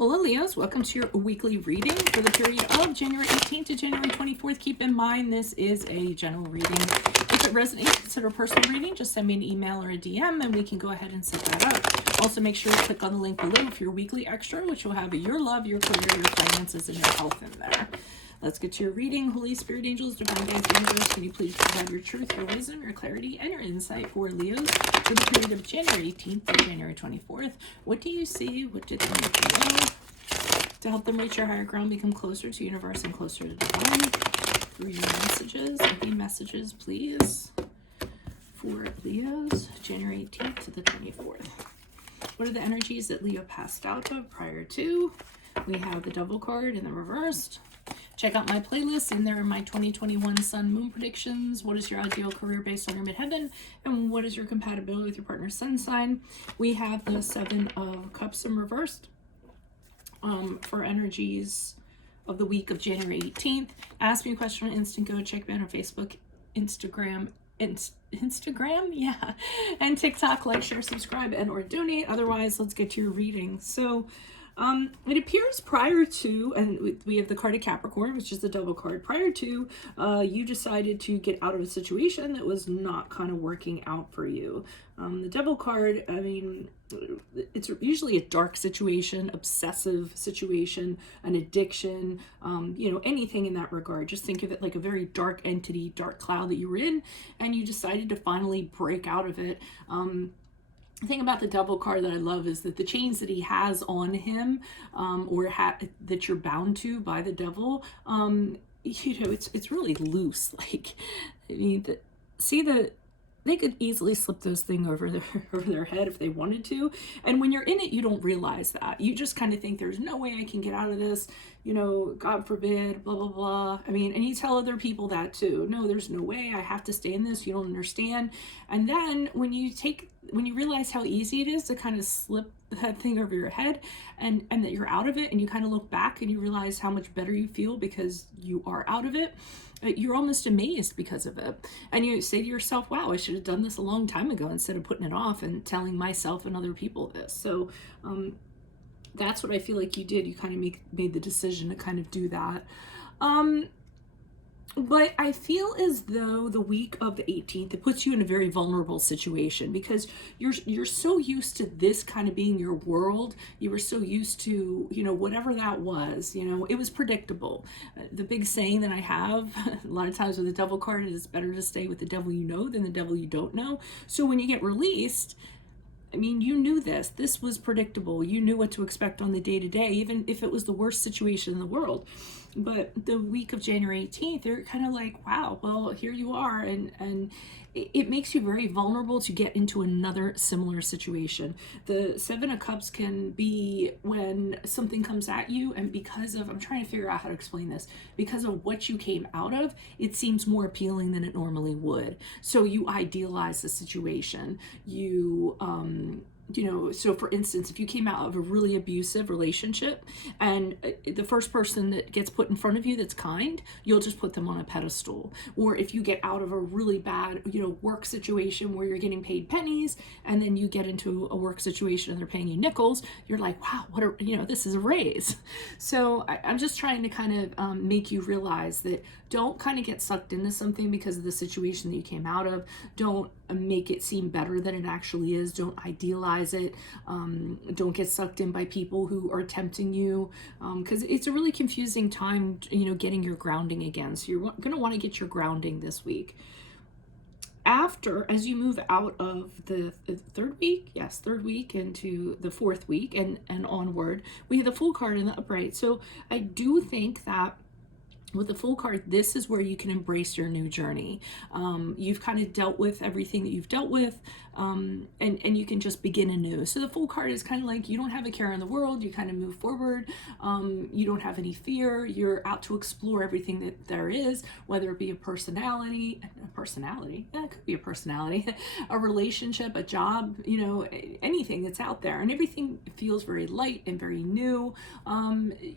Hola Leos, welcome to your weekly reading for the period of January 18th to January 24th. Keep in mind this is a general reading. If it resonates, consider a personal reading. Just send me an email or a DM and we can go ahead and set that up. Also make sure to click on the link below for your weekly extra, which will have your love, your career, your finances, and your health in there. Let's get to your reading. Holy Spirit, angels, divine guides, universe, can you please provide your truth, your wisdom, your clarity, and your insight for Leos for the period of January 18th to January 24th? What do you see? What did they need to know to help them reach your higher ground, become closer to universe and closer to divine? Through your messages, any messages, please, for Leos, January 18th to the 24th. What are the energies that Leo passed out of prior to? We have the Devil card in the reversed. Check out my playlist. In there are my 2021 Sun Moon predictions. What is your ideal career based on your midheaven? And what is your compatibility with your partner's sun sign? We have the Seven of Cups in reversed for energies of the week of January 18th. Ask me a question on Instant Go. Check me out on Facebook, Instagram, yeah, and TikTok. Like, share, subscribe, and or donate. Otherwise, let's get to your reading. So it appears prior to, and we have the card of Capricorn, which is the Devil card. Prior to, you decided to get out of a situation that was not kind of working out for you. The Devil card, I mean, it's usually a dark situation, obsessive situation, an addiction, anything in that regard. Just think of it like a very dark entity, dark cloud that you were in, and you decided to finally break out of it. The thing about the Devil card that I love is that the chains that he has on him, that you're bound to by the Devil, it's really loose. Like, I mean, they could easily slip those things over their head if they wanted to. And when you're in it, you don't realize that. You just kind of think there's no way I can get out of this, God forbid, blah, blah, blah. I mean, and you tell other people that too. No, there's no way I have to stay in this. You don't understand. And then when you realize how easy it is to kind of slip that thing over your head and that you're out of it, and you kind of look back and you realize how much better you feel because you are out of it, you're almost amazed because of it. And you say to yourself, wow, I should have done this a long time ago instead of putting it off and telling myself and other people this. So that's what I feel like you did. You kind of made the decision to kind of do that. But I feel as though the week of the 18th, it puts you in a very vulnerable situation because you're so used to this kind of being your world. You were so used to, whatever that was, it was predictable. The big saying that I have a lot of times with the Devil card is it's better to stay with the devil you know than the devil you don't know. So when you get released, I mean, you knew this was predictable. You knew what to expect on the day-to-day, even if it was the worst situation in the world. But the week of January 18th, you're kind of like, wow, well, here you are. And it makes you very vulnerable to get into another similar situation. The Seven of Cups can be when something comes at you, and because of, I'm trying to figure out how to explain this, because of what you came out of, it seems more appealing than it normally would. So you idealize the situation. So for instance, if you came out of a really abusive relationship and the first person that gets put in front of you that's kind, you'll just put them on a pedestal. Or if you get out of a really bad, work situation where you're getting paid pennies and then you get into a work situation and they're paying you nickels, you're like, wow, this is a raise. So I'm just trying to kind of make you realize that don't kind of get sucked into something because of the situation that you came out of. Don't make it seem better than it actually is. Don't idealize it. Don't get sucked in by people who are tempting you, because it's a really confusing time, getting your grounding again. So you're going to want to get your grounding this week. As you move out of the third week into the fourth week and onward, we have the Fool card in the upright. So I do think that with the Fool card, this is where you can embrace your new journey. You've kind of dealt with everything that you've dealt with, and you can just begin anew. So the Fool card is kind of like you don't have a care in the world. You kind of move forward. You don't have any fear. You're out to explore everything that there is, whether it be a personality, yeah, it could be a personality, a relationship, a job, anything that's out there. And everything feels very light and very new.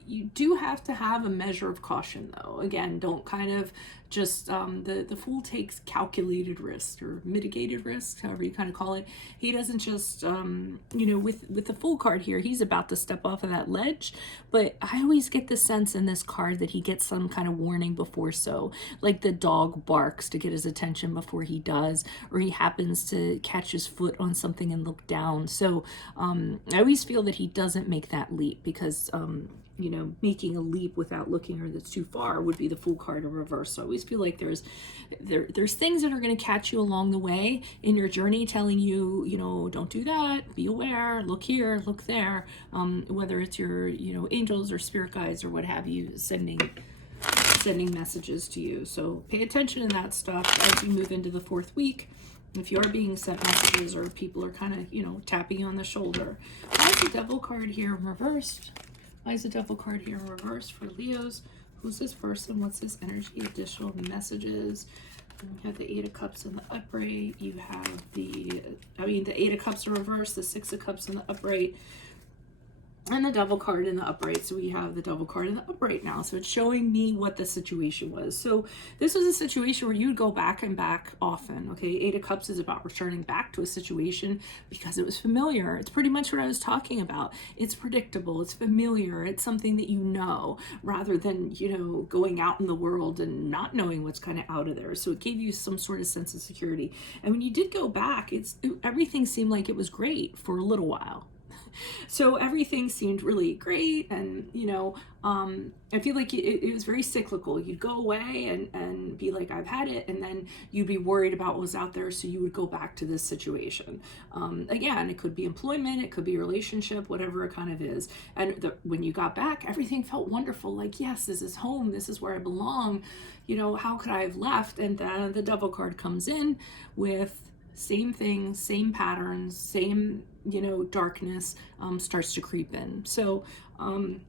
You do have to have a measure of caution, though. though. Again, don't kind of just, the Fool takes calculated risk or mitigated risk, however you kind of call it. He doesn't just, you know, with the Fool card here, he's about to step off of that ledge, but I always get the sense in this card that he gets some kind of warning before, so like the dog barks to get his attention before he does, or he happens to catch his foot on something and look down. So I always feel that he doesn't make that leap, because you know, making a leap without looking or that's too far would be the Fool card in reverse. So I always feel like there's things that are going to catch you along the way in your journey, telling you, you know, don't do that, be aware, look here, look there, whether it's your, you know, angels or spirit guides or what have you, sending messages to you. So pay attention to that stuff as you move into the 4th week. If you are being sent messages or people are kind of, you know, tapping you on the shoulder. Why is the Devil card here reversed? Why is the Devil card here in reverse for Leos? Who's this person? What's this energy? Additional messages. You have the 8 of Cups in the upright. You have the 8 of Cups in reverse, the 6 of Cups in the upright, and the Devil card in the upright. So we have the Devil card in the upright now. So it's showing me what the situation was. So this was a situation where you would go back and back often. Okay, 8 of Cups is about returning back to a situation because it was familiar. It's pretty much what I was talking about. It's predictable. It's familiar. It's something that you know, rather than, you know, going out in the world and not knowing what's kind of out of there. So it gave you some sort of sense of security. And when you did go back, everything seemed like it was great for a little while. So everything seemed really great, and you know, I feel like it was very cyclical. You'd go away and be like, I've had it, and then you'd be worried about what was out there, so you would go back to this situation. Again, it could be employment, it could be a relationship, whatever it kind of is. And when you got back, everything felt wonderful. Like, yes, this is home, this is where I belong. You know, how could I have left? And then the Devil card comes in with same things, same patterns, same, you know, darkness starts to creep in. So I'm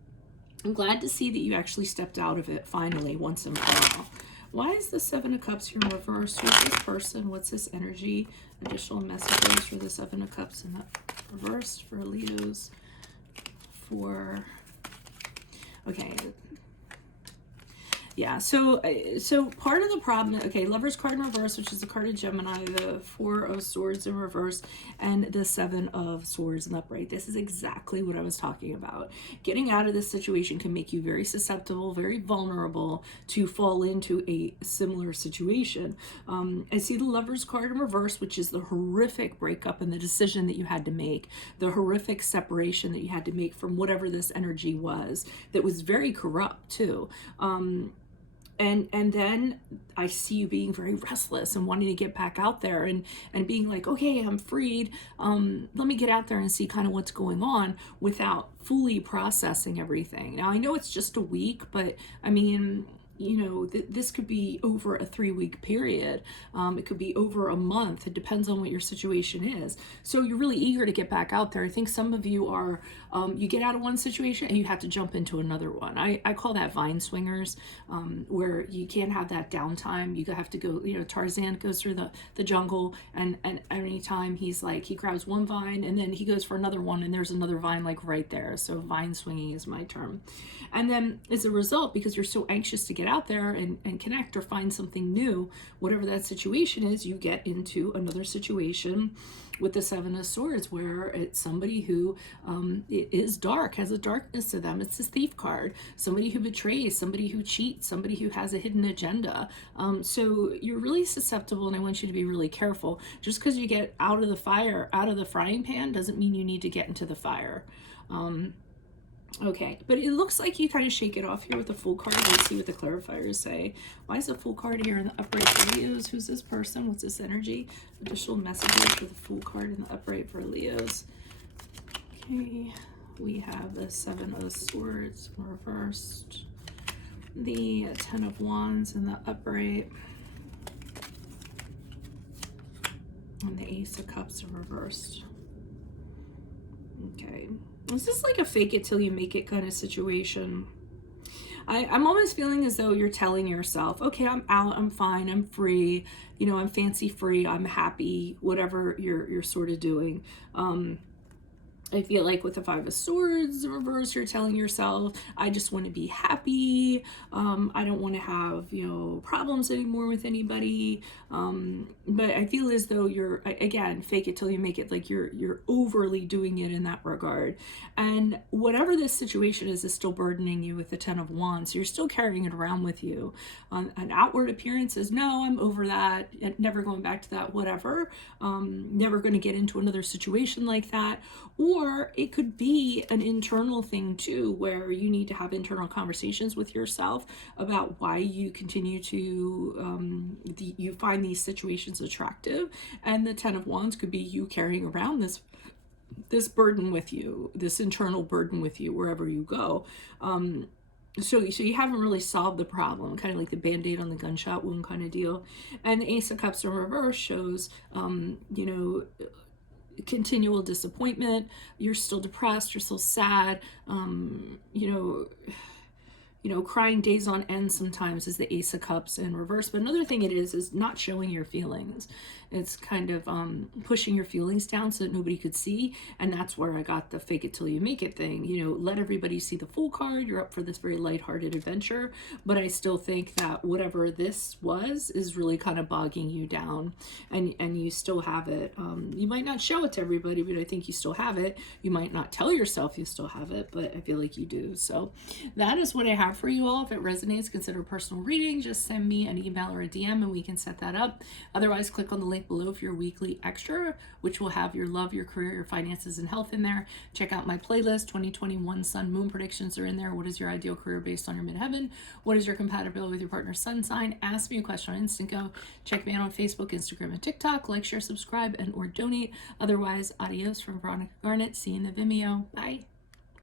glad to see that you actually stepped out of it finally, once and for all. Why is the 7 of Cups here in reverse? Who's this person? What's this energy? Additional messages for the 7 of Cups in the reverse for Leos. Okay. Yeah, so part of the problem, okay, Lover's card in reverse, which is the card of Gemini, the 4 of Swords in reverse, and the 7 of Swords in the upright. This is exactly what I was talking about. Getting out of this situation can make you very susceptible, very vulnerable to fall into a similar situation. I see the Lover's card in reverse, which is the horrific breakup and the decision that you had to make, the horrific separation that you had to make from whatever this energy was, that was very corrupt too. And then I see you being very restless and wanting to get back out there and being like, okay, I'm freed. Let me get out there and see kind of what's going on without fully processing everything. Now, I know it's just a week, but I mean, you know, this could be over a 3-week period. It could be over a month. It depends on what your situation is. So you're really eager to get back out there. I think some of you are, you get out of one situation and you have to jump into another one. I call that vine swingers, where you can't have that downtime. You have to go, you know, Tarzan goes through the jungle, and anytime he's like, he grabs one vine and then he goes for another one and there's another vine like right there. So vine swinging is my term. And then as a result, because you're so anxious to get out there and connect or find something new, whatever that situation is, you get into another situation with the 7 of Swords, where it's somebody who is dark, has a darkness to them. It's this Thief card, somebody who betrays, somebody who cheats, somebody who has a hidden agenda. So you're really susceptible, and I want you to be really careful. Just because you get out of the fire, out of the frying pan, doesn't mean you need to get into the fire. Okay, but it looks like you kind of shake it off here with the Fool card. Let's see what the clarifiers say. Why is the Fool card here in the upright for Leos? Who's this person? What's this energy? Additional messages for the Fool card in the upright for Leos. Okay, we have the 7 of Swords reversed, the 10 of Wands in the upright, and the Ace of Cups reversed. Okay. This is like a fake it till you make it kind of situation. I'm almost feeling as though you're telling yourself, okay, I'm out, I'm fine, I'm free, you know, I'm fancy free, I'm happy, whatever you're sort of doing. I feel like with the Five of Swords reverse, you're telling yourself, I just want to be happy. I don't want to have, problems anymore with anybody. But I feel as though you're, again, fake it till you make it, like you're overly doing it in that regard. And whatever this situation is still burdening you with the Ten of Wands. So you're still carrying it around with you. An outward appearance is, no, I'm over that, never going back to that, whatever. Never going to get into another situation like that. Or it could be an internal thing too, where you need to have internal conversations with yourself about why you continue to, you find these situations attractive. And the Ten of Wands could be you carrying around this burden with you, this internal burden with you wherever you go. So you haven't really solved the problem, kind of like the Band-Aid on the gunshot wound kind of deal. And the Ace of Cups in reverse shows, continual disappointment. You're still depressed, you're still sad, crying days on end sometimes is the Ace of Cups in reverse. But another thing it is not showing your feelings. It's kind of pushing your feelings down so that nobody could see. And that's where I got the fake it till you make it thing. Let everybody see the full card. You're up for this very lighthearted adventure. But I still think that whatever this was is really kind of bogging you down. And you still have it. You might not show it to everybody, but I think you still have it. You might not tell yourself you still have it, but I feel like you do. So that is what I have for you all. If it resonates, consider a personal reading. Just send me an email or a DM and we can set that up. Otherwise, click on the link below for your weekly extra, which will have your love, your career, your finances, and health in there. Check out my playlist. 2021 Sun Moon predictions are in there. What is your ideal career based on your midheaven? What is your compatibility with your partner's sun sign? Ask me a question on Instant Go. Check me out on Facebook, Instagram, and TikTok. Like, share, subscribe, and or donate. Otherwise, adios from Veronica Garnet. See you in the Vimeo. Bye.